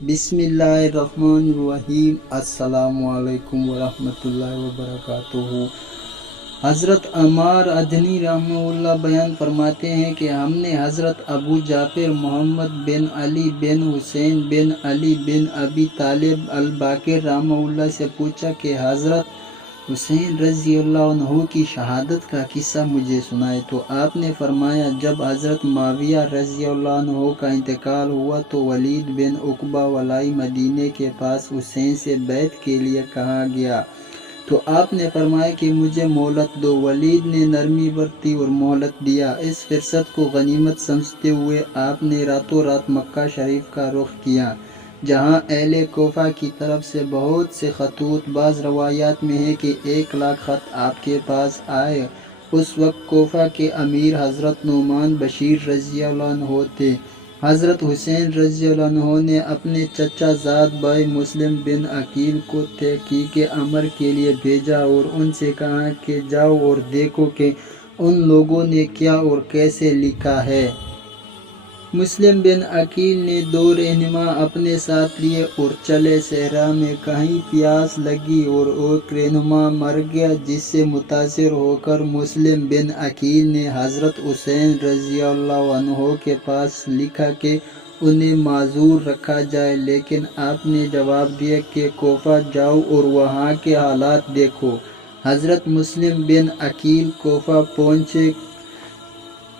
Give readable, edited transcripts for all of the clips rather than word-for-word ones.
بسم اللہ الرحمن الرحیم۔ السلام علیکم ورحمۃ اللہ وبرکاتہ۔ حضرت عمار ادنی رحمہ اللہ بیان فرماتے ہیں کہ ہم نے حضرت ابو جعفر محمد بن علی بن حسین بن علی بن ابی طالب الباقر رحمہ اللہ سے پوچھا کہ حضرت حسین رضی اللہ عنہ کی شہادت کا قصہ مجھے سنائے، تو آپ نے فرمایا جب حضرت معاویہ رضی اللہ عنہ کا انتقال ہوا تو ولید بن عقبہ ولائی مدینے کے پاس حسین سے بیعت کے لیے کہا گیا، تو آپ نے فرمایا کہ مجھے مہلت دو۔ ولید نے نرمی برتی اور مہلت دیا۔ اس فرصت کو غنیمت سمجھتے ہوئے آپ نے راتوں رات مکہ شریف کا رخ کیا، جہاں اہل کوفہ کی طرف سے بہت سے خطوط، بعض روایات میں ہے کہ 1,00,000 خط آپ کے پاس آئے۔ اس وقت کوفہ کے امیر حضرت نعمان بشیر رضی اللہ عنہ تھے۔ حضرت حسین رضی اللہ عنہ نے اپنے چچا زاد بھائی مسلم بن عقیل کو تحقیق امر کے لیے بھیجا اور ان سے کہا کہ جاؤ اور دیکھو کہ ان لوگوں نے کیا اور کیسے لکھا ہے۔ مسلم بن عقیل نے 2 رہنما اپنے ساتھ لیے اور چلے۔ صحرا میں کہیں پیاس لگی اور ایک رہنما مر گیا، جس سے متاثر ہو کر مسلم بن عقیل نے حضرت حسین رضی اللہ عنہ کے پاس لکھا کہ انہیں معذور رکھا جائے، لیکن آپ نے جواب دیا کہ کوفہ جاؤ اور وہاں کے حالات دیکھو۔ حضرت مسلم بن عقیل کوفہ پہنچے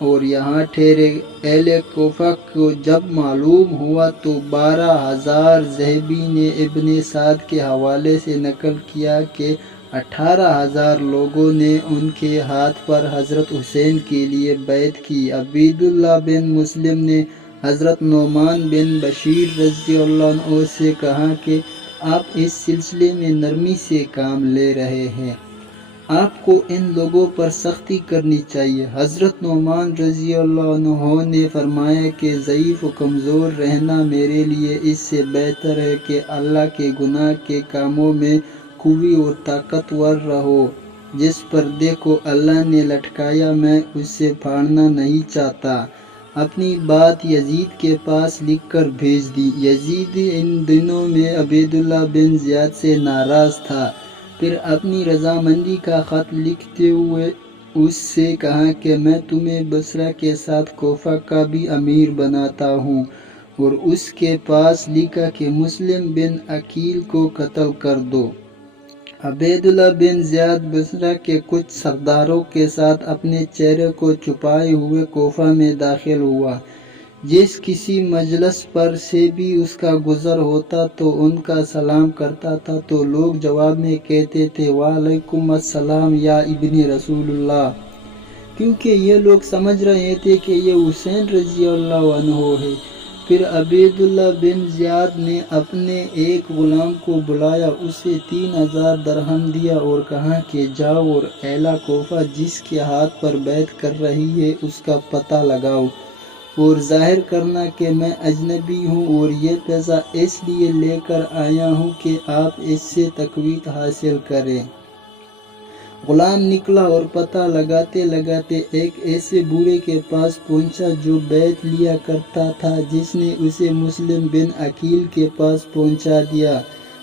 اور یہاں ٹھہرے۔ اہل کوفہ کو جب معلوم ہوا تو 12,000 ذہبی نے ابن سعد کے حوالے سے نقل کیا کہ 18,000 لوگوں نے ان کے ہاتھ پر حضرت حسین کے لیے بیعت کی۔ عبیداللہ بن مسلم نے حضرت نعمان بن بشیر رضی اللہ عنہ سے کہا کہ آپ اس سلسلے میں نرمی سے کام لے رہے ہیں، آپ کو ان لوگوں پر سختی کرنی چاہیے۔ حضرت نعمان رضی اللہ عنہ نے فرمایا کہ ضعیف و کمزور رہنا میرے لیے اس سے بہتر ہے کہ اللہ کے گناہ کے کاموں میں قوی اور طاقتور رہو۔ جس پردے کو اللہ نے لٹکایا میں اسے پھاڑنا نہیں چاہتا۔ اپنی بات یزید کے پاس لکھ کر بھیج دی۔ یزید ان دنوں میں عبیداللہ بن زیاد سے ناراض تھا۔ پھر اپنی رضامندی کا خط لکھتے ہوئے اس سے کہا کہ میں تمہیں بصرہ کے ساتھ کوفہ کا بھی امیر بناتا ہوں، اور اس کے پاس لکھا کہ مسلم بن عقیل کو قتل کر دو۔ عبیداللہ بن زیاد بصرہ کے کچھ سرداروں کے ساتھ اپنے چہرے کو چھپائے ہوئے کوفہ میں داخل ہوا۔ جس کسی مجلس پر سے بھی اس کا گزر ہوتا تو ان کا سلام کرتا تھا تو لوگ جواب میں کہتے تھے وعلیکم السلام یا ابن رسول اللہ، کیونکہ یہ لوگ سمجھ رہے تھے کہ یہ حسین رضی اللہ عنہ ہے۔ پھر عبیداللہ بن زیاد نے اپنے ایک غلام کو بلایا، اسے 3,000 درہم دیا اور کہا کہ جاؤ اور اہل کوفہ جس کے ہاتھ پر بیعت کر رہی ہے اس کا پتہ لگاؤ اور ظاہر کرنا کہ میں اجنبی ہوں اور یہ پیسہ اس لیے لے کر آیا ہوں کہ آپ اس سے تقویت حاصل کریں۔ غلام نکلا اور پتہ لگاتے لگاتے ایک ایسے بوڑھے کے پاس پہنچا جو بیعت لیا کرتا تھا، جس نے اسے مسلم بن عقیل کے پاس پہنچا دیا۔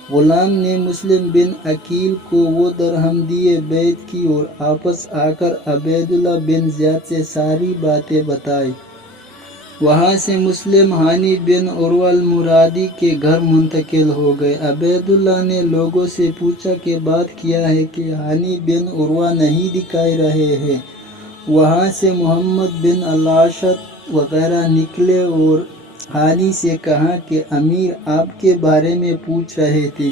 غلام نے مسلم بن عقیل کو وہ درہم دیے، بیعت کی اور واپس آ کر عبیداللہ بن زیاد سے ساری باتیں بتائیں۔ وہاں سے مسلم ہانی بن عروہ المرادی کے گھر منتقل ہو گئے۔ عبیداللہ نے لوگوں سے پوچھا کہ بات کیا ہے کہ ہانی بن عروہ نہیں دکھائی رہے ہیں۔ وہاں سے محمد بن الاشت وغیرہ نکلے اور ہانی سے کہا کہ امیر آپ کے بارے میں پوچھ رہے تھے۔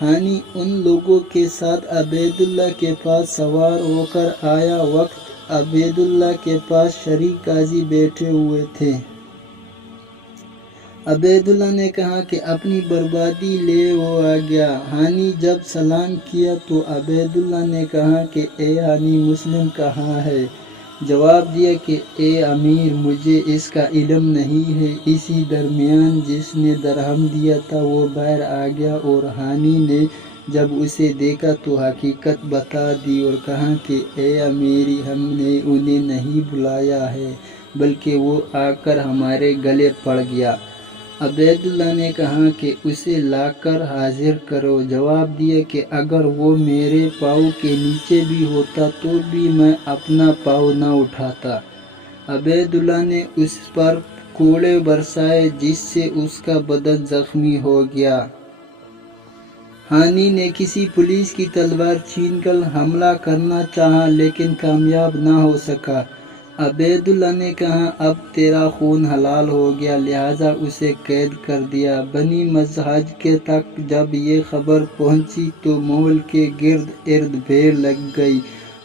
ہانی ان لوگوں کے ساتھ عبیداللہ کے پاس سوار ہو کر آیا۔ وقت عبیداللہ کے پاس شریک قاضی بیٹھے ہوئے تھے۔ عبیداللہ نے کہا کہ اپنی بربادی لے وہ آ گیا۔ ہانی جب سلام کیا تو عبیداللہ نے کہا کہ اے ہانی مسلم کہاں ہے؟ جواب دیا کہ اے امیر مجھے اس کا علم نہیں ہے۔ اسی درمیان جس نے درہم دیا تھا وہ باہر آ گیا اور ہانی نے جب اسے دیکھا تو حقیقت بتا دی اور کہا کہ اے امیری ہم نے انہیں نہیں بلایا ہے بلکہ وہ آ کر ہمارے گلے پڑ گیا۔ عبیداللہ نے کہا کہ اسے لا کر حاضر کرو۔ جواب دیا کہ اگر وہ میرے پاؤں کے نیچے بھی ہوتا تو بھی میں اپنا پاؤں نہ اٹھاتا۔ عبیداللہ نے اس پر کوڑے برسائے جس سے اس کا بدن زخمی ہو گیا۔ ہانی نے کسی پولیس کی تلوار چھین کر حملہ کرنا چاہا لیکن کامیاب نہ ہو سکا۔ عبیداللہ نے کہا اب تیرا خون حلال ہو گیا، لہٰذا اسے قید کر دیا۔ بنی مزاحج کے تک جب یہ خبر پہنچی تو محل کے گرد ارد بھیڑ لگ گئی،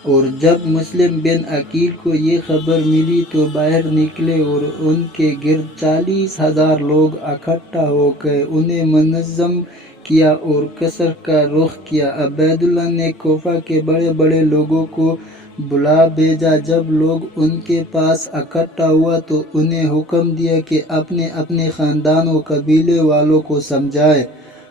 اور جب مسلم بن عقیل کو یہ خبر ملی تو باہر نکلے اور ان کے گرد 40,000 لوگ اکٹھا ہو گئے۔ انہیں منظم کیا اور قصر کا رخ کیا۔ عبیداللہ نے کوفہ کے بڑے بڑے لوگوں کو بلا بھیجا۔ جب لوگ ان کے پاس اکٹھا ہوا تو انہیں حکم دیا کہ اپنے اپنے خاندان و قبیلے والوں کو سمجھائیں۔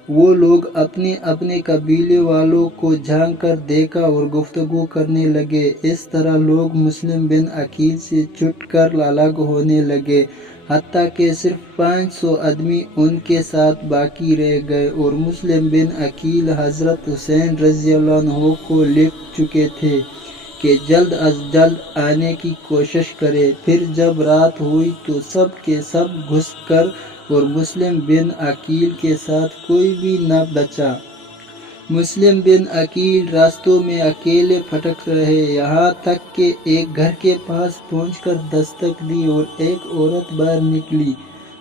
وہ لوگ اپنے اپنے قبیلے والوں کو جھانک کر دیکھا اور گفتگو کرنے لگے۔ اس طرح لوگ مسلم بن عقیل سے چھٹ کر الگ ہونے لگے، حتیٰ کہ صرف 500 آدمی ان کے ساتھ باقی رہ گئے، اور مسلم بن عقیل حضرت حسین رضی اللہ عنہ کو لکھ چکے تھے کہ جلد از جلد آنے کی کوشش کرے۔ پھر جب رات ہوئی تو سب کے سب گھس کر اور مسلم بن عقیل کے ساتھ کوئی بھی نہ بچا۔ مسلم بن عقیل راستوں میں اکیلے بھٹک رہے، یہاں تک کہ ایک گھر کے پاس پہنچ کر دستک دی اور ایک عورت باہر نکلی۔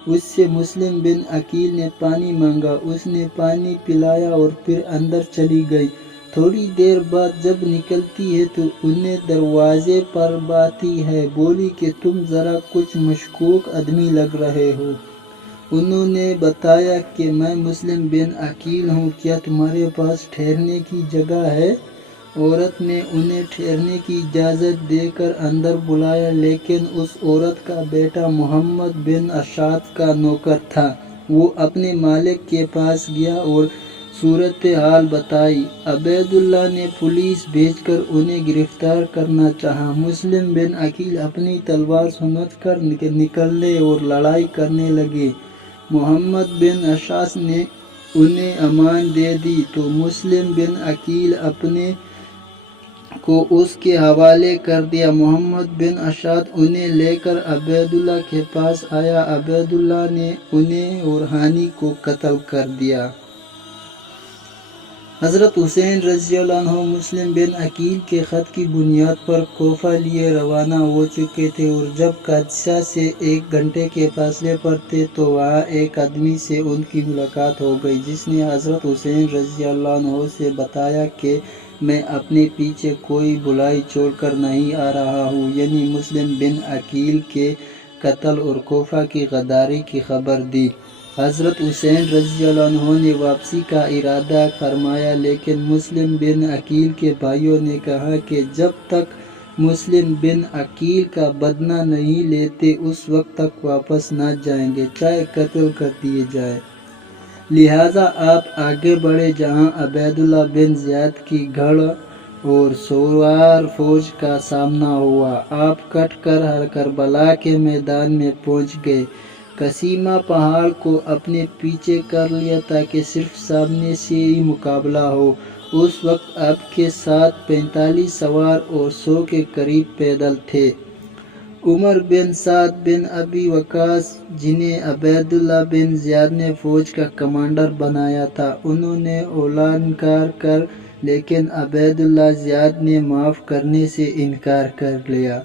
اس سے مسلم بن عقیل نے پانی مانگا، اس نے پانی پلایا اور پھر اندر چلی گئی۔ تھوڑی دیر بعد جب نکلتی ہے تو انہیں دروازے پر پاتی ہے، بولی کہ تم ذرا کچھ مشکوک آدمی لگ رہے ہو۔ انہوں نے بتایا کہ میں مسلم بن عقیل ہوں، کیا تمہارے پاس ٹھہرنے کی جگہ ہے؟ عورت نے انہیں ٹھہرنے کی اجازت دے کر اندر بلایا، لیکن اس عورت کا بیٹا محمد بن اشعث کا نوکر تھا۔ وہ اپنے مالک کے پاس گیا اور صورتحال بتائی۔ عبیداللہ نے پولیس بھیج کر انہیں گرفتار کرنا چاہا۔ مسلم بن عقیل اپنی تلوار سنبھال کر نکلے اور لڑائی کرنے لگے۔ محمد بن اشعث نے انہیں امان دے دی تو مسلم بن عقیل اپنے کو اس کے حوالے کر دیا۔ محمد بن اشعث انہیں لے کر عبیداللہ کے پاس آیا۔ عبیداللہ نے انہیں اور ہانی کو قتل کر دیا۔ حضرت حسین رضی اللہ عنہ مسلم بن عقیل کے خط کی بنیاد پر کوفہ لیے روانہ ہو چکے تھے، اور جب قادسیہ سے 1 گھنٹے کے فاصلے پر تھے تو وہاں ایک آدمی سے ان کی ملاقات ہو گئی، جس نے حضرت حسین رضی اللہ عنہ سے بتایا کہ میں اپنے پیچھے کوئی بلائی چھوڑ کر نہیں آ رہا ہوں، یعنی مسلم بن عقیل کے قتل اور کوفہ کی غداری کی خبر دی۔ حضرت حسین رضی اللہ عنہ نے واپسی کا ارادہ فرمایا، لیکن مسلم بن عقیل کے بھائیوں نے کہا کہ جب تک مسلم بن عقیل کا بدلہ نہیں لیتے اس وقت تک واپس نہ جائیں گے، چاہے قتل کر دیے جائیں۔ لہٰذا آپ آگے بڑھے۔ جہاں عبیداللہ بن زیاد کی گڑھ اور سوار فوج کا سامنا ہوا، آپ کٹ کر کربلا کے میدان میں پہنچ گئے۔ قسیمہ پہاڑ کو اپنے پیچھے کر لیا تاکہ صرف سامنے سے ہی مقابلہ ہو۔ اس وقت آپ کے ساتھ 45 سوار اور 100 کے قریب پیدل تھے۔ عمر بن سعد بن ابی وقاص، جنہیں عبیداللہ بن زیاد نے فوج کا کمانڈر بنایا تھا، انہوں نے اعلان کر لیکن عبیداللہ زیاد نے معاف کرنے سے انکار کر لیا۔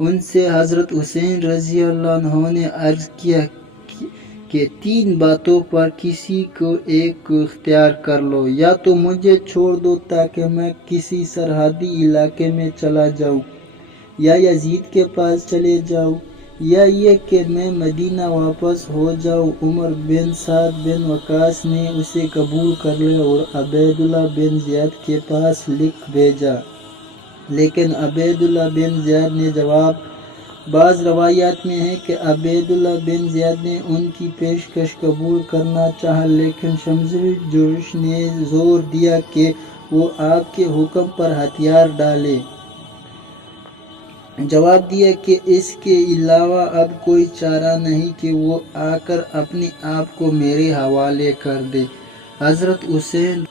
ان سے حضرت حسین رضی اللہ عنہ نے عرض کیا کہ 3 باتوں پر کسی کو ایک کو اختیار کر لو، یا تو مجھے چھوڑ دو تاکہ میں کسی سرحدی علاقے میں چلا جاؤں، یا یزید کے پاس چلے جاؤں، یا یہ کہ میں مدینہ واپس ہو جاؤں۔ عمر بن سعد بن وقاص نے اسے قبول کر لیا اور عبیداللہ بن زیاد کے پاس لکھ بھیجا، لیکن عبیداللہ بن زیاد نے جواب۔ بعض روایات میں ہے کہ عبیداللہ بن زیاد نے ان کی پیشکش قبول کرنا چاہا، لیکن شمشیر جوش نے زور دیا کہ وہ آپ کے حکم پر ہتھیار ڈالے۔ جواب دیا کہ اس کے علاوہ اب کوئی چارہ نہیں کہ وہ آ کر اپنے آپ کو میرے حوالے کر دے۔ حضرت حسین